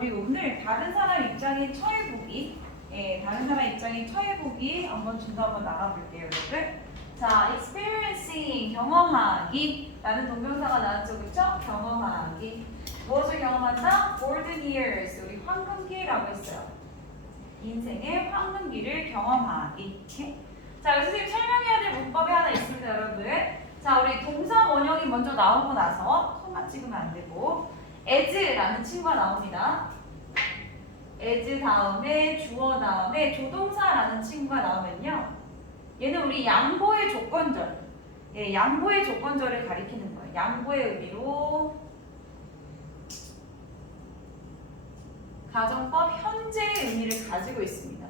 우리 오늘 다른 사람 입장에 처해보기. 예, 다른 사람 입장에 처해보기 한번 준도 한번 나가볼게요, 여러분. 자, experiencing 경험하기. 라는 동명사가 나왔죠, 그쵸? 경험하기. 무엇을 경험한다? golden years. 우리 황금기라고 했어요. 인생의 황금기를 경험하기. 오케이? 자, 선생님 설명해야 될 문법이 하나 있습니다, 여러분. 자, 우리 동사 원형이 먼저 나오고 나서 콤마 찍으면 안 되고 as라는 친구가 나옵니다. As 다음에 주어 다음에 조동사라는 친구가 나오면요. 얘는 우리 양보의 조건절. 예, 양보의 조건절을 가리키는 거예요. 양보의 의미로 가정법 현재의 의미를 가지고 있습니다.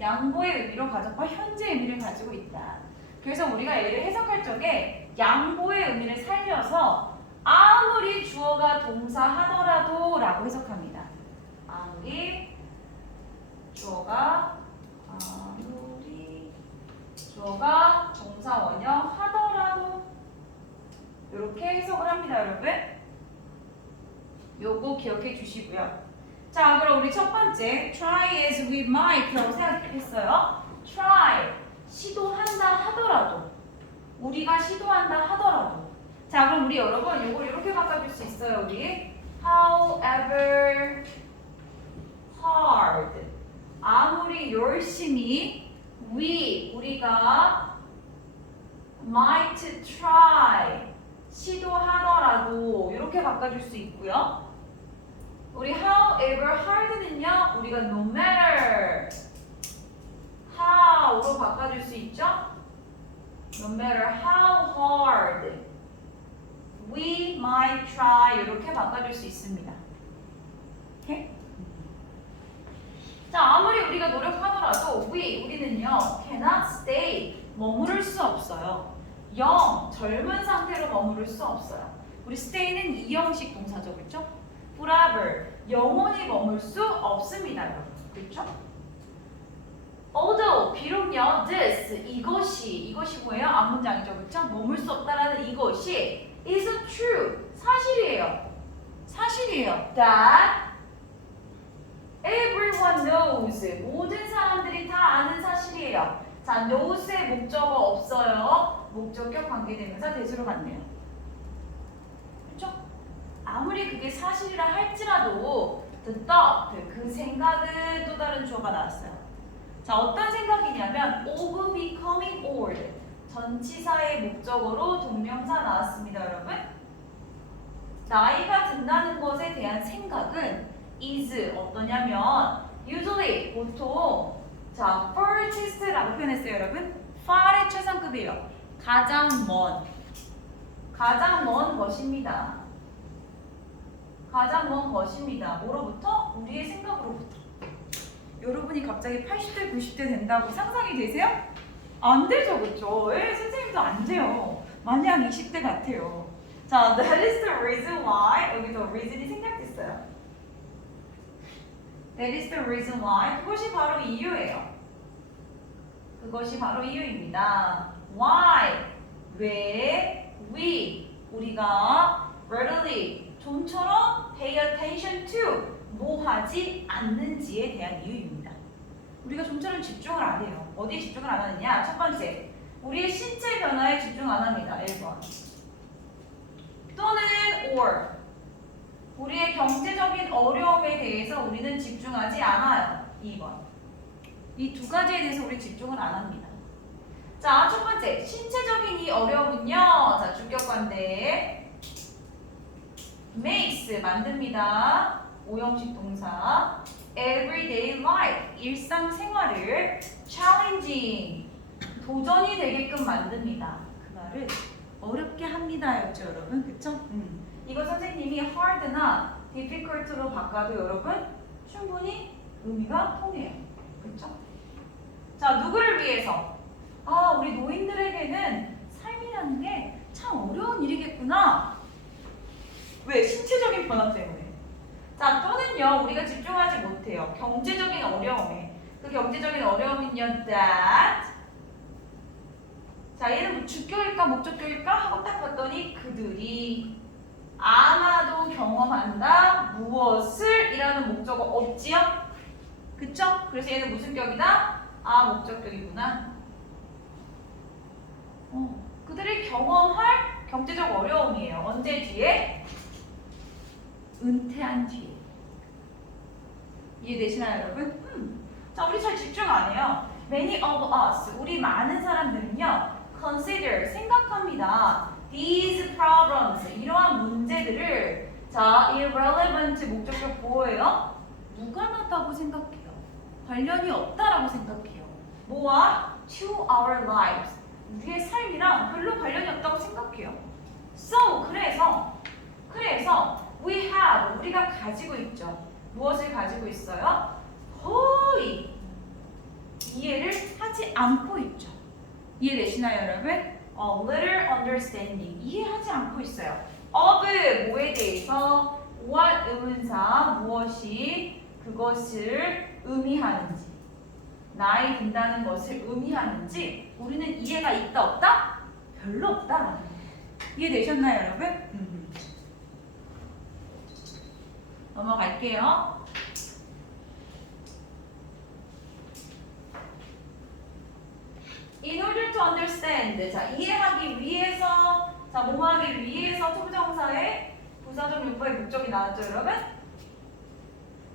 양보의 의미로 가정법 현재의 의미를 가지고 있다. 그래서 우리가 얘를 해석할 적에 양보의 의미를 살려서 아무리 주어가 동사 하더라도 라고 해석합니다. 아무리 주어가 아무리 주어가 동사 원형 하더라도 이렇게 해석을 합니다, 여러분. 요거 기억해 주시고요. 자, 그럼 우리 첫 번째 try as we might라고 생각했어요. try 시도한다 하더라도 우리가 시도한다 하더라도 자, 그럼 우리 여러분 요걸 이렇게 바꿔줄 수 있어요, 우리. However hard. 아무리 열심히 we 우리가 might try 시도하더라도 이렇게 바꿔줄 수 있고요. 우리 however hard는요 우리가 no matter how로 바꿔줄 수 있죠? No matter how hard might try 이렇게 바꿔줄 수 있습니다 오케이? 자 아무리 우리가 노력하더라도 we 우리는요 cannot stay 머무를 수 없어요 영 젊은 상태로 머무를 수 없어요 우리 stay는 이형식 동사죠 그렇죠? forever 영원히 머물 수 없습니다 여러분 그렇죠? although 비록요 this 이것이 이것이 뭐예요? 앞문장이죠 그렇죠? 머물 수 없다라는 이것이 is true 사실이에요 사실이에요 that everyone knows 모든 사람들이 다 아는 사실이에요 자 knows의 목적어 없어요 목적격 관계대명사 대수로 갔네요 그렇죠? 아무리 그게 사실이라 할지라도 the thought 그 생각은 또 다른 주어가 나왔어요. 자 어떤 생각이냐면 of becoming old 전치사의 목적어로 동명사 나왔습니다, 여러분. 나이가 든다는 것에 대한 생각은 is 어떠냐면 usually 보통 자 furthest라고 표현했어요, 여러분. far의 최상급이에요. 가장 먼 가장 먼 것입니다. 가장 먼 것입니다. 뭐로부터? 우리의 생각으로부터. 여러분이 갑자기 80대, 90대 된다고 상상이 되세요? 안 되죠, 그쵸? 예, 선생님도 안 돼요. 마냥 20대 같아요. 자, that is the reason why 여기서 reason이 생략됐어요. That is the reason why 그것이 바로 이유예요. 그것이 바로 이유입니다. Why? 왜? We 우리가 readily 좀처럼 pay attention to 뭐 하지 않는지에 대한 이유입니다. 우리가 좀처럼 집중을 안 해요. 어디에 집중을 안 하느냐? 첫 번째, 우리의 신체 변화에 집중 안 합니다. 1번. 또는 or 우리의 경제적인 어려움에 대해서 우리는 집중하지 않아요. 2번. 이 두 가지에 대해서 우리 집중을 안 합니다. 자, 첫 번째, 신체적인 이 어려움은요. 자, 주격관대 makes 만듭니다. 오형식 동사. everyday life 일상생활을 challenging 도전이 되게끔 만듭니다. 그 말은 어렵게 합니다였죠, 여러분. 그쵸? 음. 이거 선생님이 hard나 difficult로 바꿔도 여러분 충분히 의미가 통해요. 그쵸? 자, 누구를 위해서? 아, 우리 노인들에게는 삶이라는 게 참 어려운 일이겠구나. 왜? 신체적인 변화 때문에. 자, 또는요, 우리가 집중하지 못해요. 경제적인 어려움에. 그 경제적인 어려움은요, that. 자, 얘는 뭐 주격일까, 목적격일까? 하고 딱 봤더니 그들이. 아마도 경험한다. 무엇을? 이라는 목적어 없지요? 그쵸? 그래서 얘는 무슨 격이다? 아, 목적격이구나. 어, 그들이 경험할 경제적 어려움이에요. 언제 뒤에? 은퇴한 뒤에. 이해되시나요, 여러분? 음. 자, 우리 잘 집중 안 해요. Many of us, 우리 많은 사람들은요, consider, 생각합니다. These problems, 이러한 문제들을 자, irrelevant 목적격 보호예요. 무관하다고 생각해요. 관련이 없다라고 생각해요. 뭐와? To our lives. 우리의 삶이랑 별로 관련이 없다고 생각해요. So, 그래서, 그래서 we have, 우리가 가지고 있죠. 무엇을 가지고 있어요? 거의 이해를 하지 않고 있죠. 이해되시나요, 여러분? A little understanding. 이해하지 않고 있어요. of 뭐에 대해서 what 의문사 무엇이 그것을 의미하는지 나이 든다는 것을 의미하는지 우리는 이해가 있다 없다? 별로 거예요. 이해되셨나요, 여러분? 음. 넘어갈게요. In order to understand, 자 이해하기 위해서, 자 뭐하기 위해서 투부정사의 부사적 용법의 목적이 나왔죠, 여러분?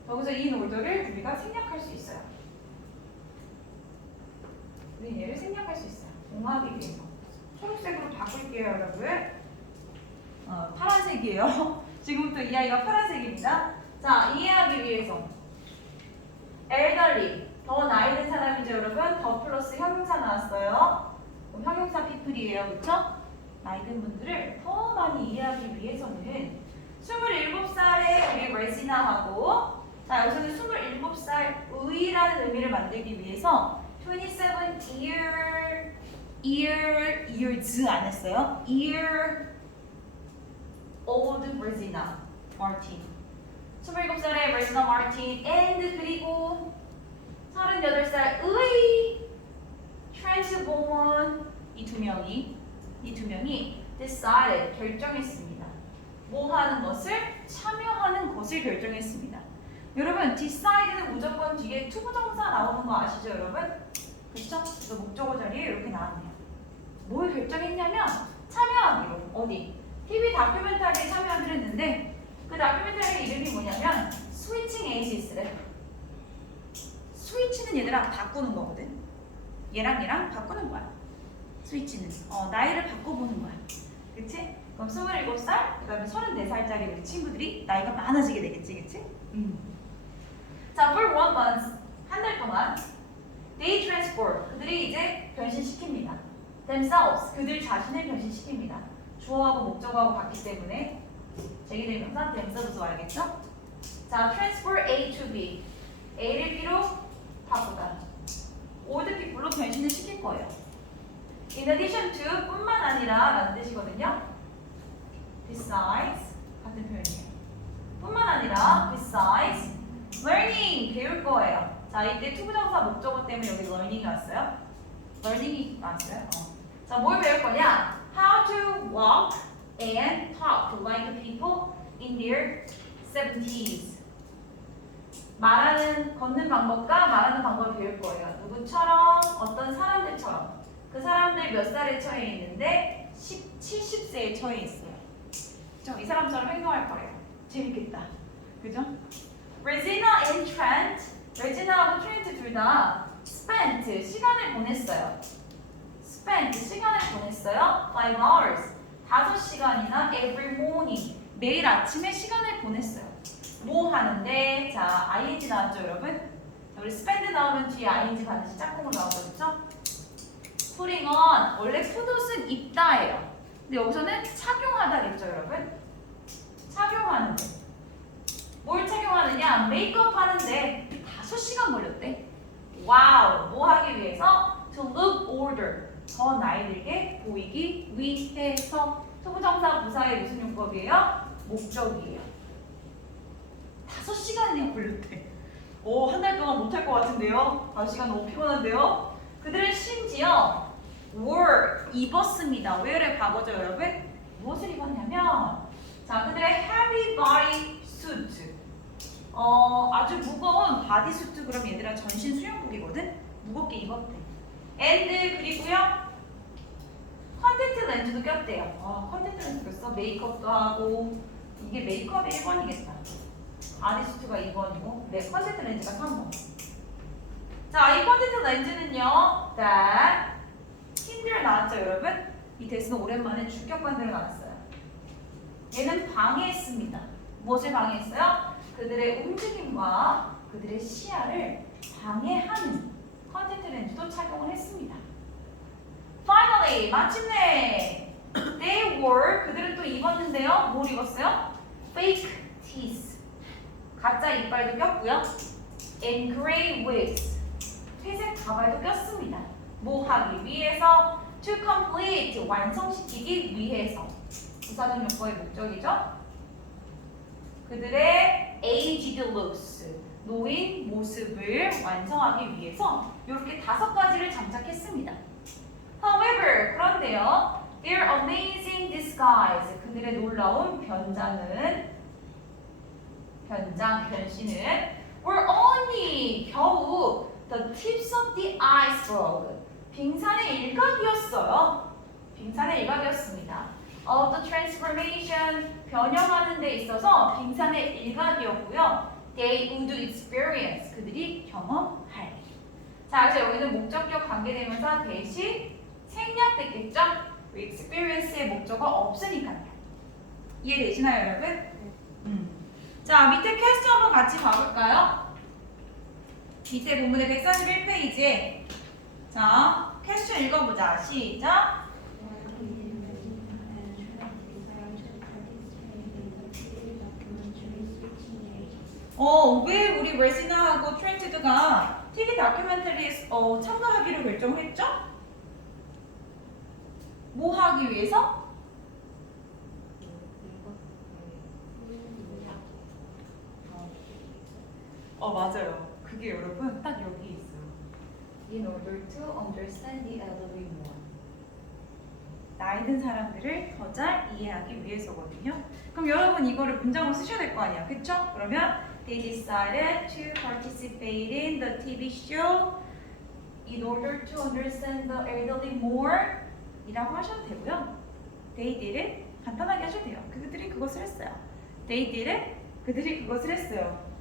여기서 이 노드를 우리가 생략할 수 있어요. 우리 얘를 생략할 수 있어요. 공하기 위해서. 초록색으로 바꿀게요, 여러분. 어, 파란색이에요. 지금부터 이 아이가 파란색입니다. 자, 이해하기 위해서. elderly, 더 나이 든 사람이죠, 여러분. 더 플러스 형용사 나왔어요. 어, 형용사 피플이에요, 그쵸? 나이 든 분들을 더 많이 이해하기 위해서는 27살의 우리 레지나하고 자, 여기서는 27살의라는 의미를 만들기 위해서 27 year, year, years 안 했어요. year old Regina Martin. 27살의 Regina Martin and 그리고 38살의 Trent Bowen 이두 명이 이 두 명이 decided 결정했습니다. 뭐 하는 것을 참여하는 것을 결정했습니다. 여러분 decide는 무조건 뒤에 투부정사 나오는 거 아시죠, 여러분? 그렇죠? 그래서 목적어 자리에 이렇게 나왔네요. 뭘 결정했냐면 참여하기로 어디 TV 다큐멘터리에 참여하기로 했는데 그 다큐멘터리 이름이 뭐냐면 스위칭 에이시스래. 스위치는 얘들아 바꾸는 거거든. 얘랑 얘랑 바꾸는 거야. 스위치는 어 나이를 바꿔보는 거야. 그치? 그럼 27살, 그 다음에 34살짜리 우리 친구들이 나이가 많아지게 되겠지, 그치? 음. 자, for one month, 한 달 동안 they transform, 그들이 이제 변신시킵니다. themselves, 그들 자신을 변신시킵니다. 주어하고 목적어하고 같기 때문에 제기대명사 themselves 와야겠죠? 자, transfer A to B, A를 B로 바꾸다. old people로 변신을 시킬 거예요. In addition to 뿐만 아니라 라는 뜻이거든요. besides 같은 표현이에요. 뿐만 아니라 besides learning 배울 거예요. 자 이때 투부정사 목적어 때문에 여기 learning이 왔어요. learning이 왔어요. 어. 자뭘 배울 거냐? How to walk and talk like people in their 70s. 말하는 걷는 방법과 말하는 방법을 배울 거예요. 누구처럼 어떤 사람들처럼 그 사람들 몇 살에 처해 있는데 10, 70세에 처해 있어요. 그죠? 이 사람처럼 행동할 거예요. 재밌겠다. 그죠? 레지나 and 트렌트 레지나하고 트렌트 둘다 spent 시간을 보냈어요. spent 시간을 보냈어요. 5 hours 5시간이나 every morning 매일 아침에 시간을 보냈어요. 뭐 하는데 자 ing 나왔죠 여러분? 우리 spend 나오면 뒤에 ing 반드시 짝꿍으로 나오죠 putting on 원래 푸옷은 입다예요. 근데 여기서는 착용하다겠죠, 여러분? 착용하는데 뭘 착용하느냐? 메이크업 하는데 5시간 걸렸대. 와우, 뭐 하기 위해서? To look older. 더 나이 들게 보이기 위해서. 투부정사 부사의 무슨 용법이에요? 목적이에요. 5시간이나 걸렸대. 오, 한 달 동안 못할 것 같은데요? 5시간 너무 피곤한데요? 그들은 심지어 were 입었습니다. where의 과거죠, 여러분? 무엇을 입었냐면 자, 그들의 heavy body suit. 어, 아주 무거운 바디 수트 그럼 얘들아 전신 수영복이거든. 무겁게 입었대. and 그리고요. 컨택트 렌즈도 꼈대요. 어, 컨택트 렌즈 꼈어. 메이크업도 하고 이게 메이크업이 1번이겠다. 수트가 2번이고 네, 컨택트 렌즈가 3번. 자, 이 컨택트 렌즈는요. that 힌들 나왔죠, 여러분? 이 대수는 오랜만에 주격관들을 나왔어요. 얘는 방해했습니다. 무엇을 방해했어요? 그들의 움직임과 그들의 시야를 방해하는 컨택트 렌즈도 착용을 했습니다. Finally, 마침내 they wore 그들은 또 입었는데요. 뭘 입었어요? Fake teeth. 가짜 이빨도 꼈고요. And gray wigs. 회색 가발도 꼈습니다. 뭐 하기 위해서? To complete. 완성시키기 위해서. 부사적 요건의 목적이죠. 그들의 aged looks. 노인 모습을 완성하기 위해서 이렇게 다섯 가지를 장착했습니다. However, 그런데요. Their amazing disguise. 그들의 놀라운 변장은 변장, 변신은 were only 겨우 the tips of the iceberg. 빙산의 일각이었어요. 빙산의 일각이었습니다. Of the transformation 변형하는 데 있어서 빙산의 일각이었고요. They would experience 그들이 경험할. 자, 그래서 여기는 목적격 관계되면서 대신 생략됐겠죠? experience의 목적어 없으니까요. 이해 되시나요, 여러분? 음. 자, 밑에 퀘스트 한번 같이 봐볼까요? 밑에 본문의 141페이지에 자, 퀘스트 읽어보자. 시작. 어, 왜 우리 레지나하고 트렌티드가 TV 다큐멘터리에 어, 참가하기로 결정했죠? 뭐 하기 위해서? 어, 맞아요. 그게 여러분 딱 여기 있어요. In order to understand the elderly more. 나이 든 사람들을 더 잘 이해하기 위해서거든요. 그럼 여러분 이거를 문장으로 쓰셔야 될 거 아니야. 그쵸? 그러면 They decided to participate in the TV show in order to understand the elderly more 이라고 하셔도 되고요. They did it 간단하게 하셔도 돼요. 그들이 그것을 했어요. They did it 그들이 그것을 했어요.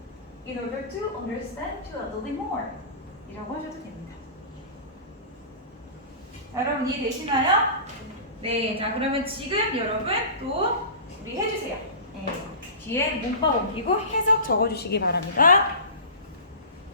In order to understand to elderly more 이라고 하셔도 됩니다. 자, 여러분 이해되시나요? 네, 자 그러면 지금 여러분 또 우리 해주세요. 네, 뒤에 문법 옮기고 해석 적어주시기 바랍니다.